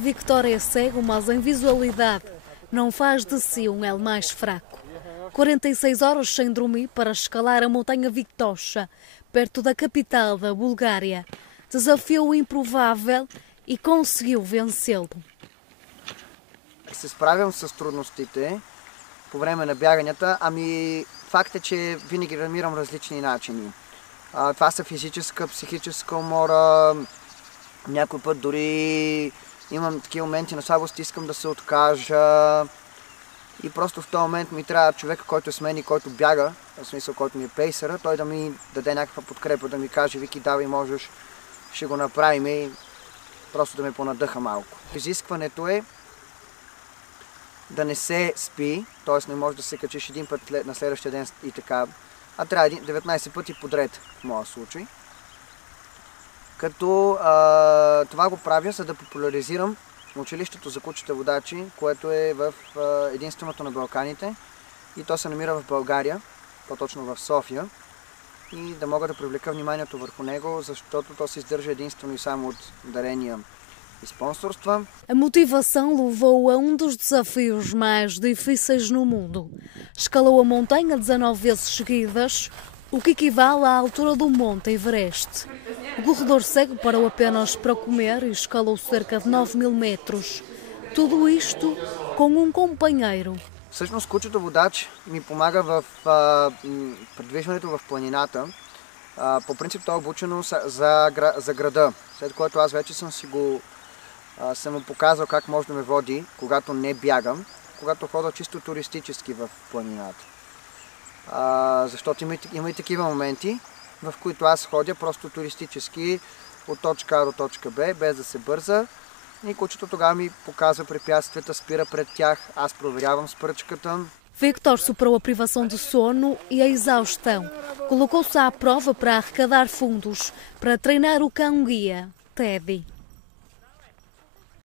Victor é cego, mas em visualidade não faz de si um L mais fraco. 46 horas sem dormir para escalar a montanha Viktoša, perto da capital da Bulgária. Desafiou o improvável и conseguiu vencê-lo. Се справям с трудностите по време на бяганията, факт е, че винаги намирам различни начини. Това са физическа, психическа умора, някой път дори имам такива моменти на слабост, искам да се откажа. И просто в този момент ми трябва човек, който е с мен и който бяга, в смисъл, който ми е пейсъра, той да ми даде някаква подкрепа, да ми каже: Вики, давай, можеш, ще го направим, и просто да ме понадъха малко. Изискването е да не се спи, т.е. не може да се качиш един път на следващия ден и така, а трябва 19 пъти подред в моя случай. Като това го правя, за да популяризирам училището за кучета водачи, което е в единственото на Балканите, и то се намира в България, по-точно в София, и да мога да привлека вниманието върху него, защото то се издържа единствено и само от дарения e sponsorstva. A motivação levou a um dos desafios mais difíceis no mundo. Escalou a montanha 19 vezes seguidas, o que equivale à altura do Monte Everest. O corredor cego parou apenas para comer e escalou cerca de 9.000 metros. Tudo isto com um companheiro. Всъщност кучето водач ми помага в придвижването в планината. По принцип то е обучено за града, след което аз вече съм му показал как може да ме води, когато не бягам, когато ходя чисто туристически в планината. Защото има и такива моменти, в които аз ходя просто туристически от точка А до точка Б, без да се бърза. И кучето тогава ми показва препятствията, спира пред тях, аз проверявам с пръчката. Victor superou a privação de sono e a exaustão. Colocou-se à prova para arrecadar fundos, para treinar o cão-guia, Teddy.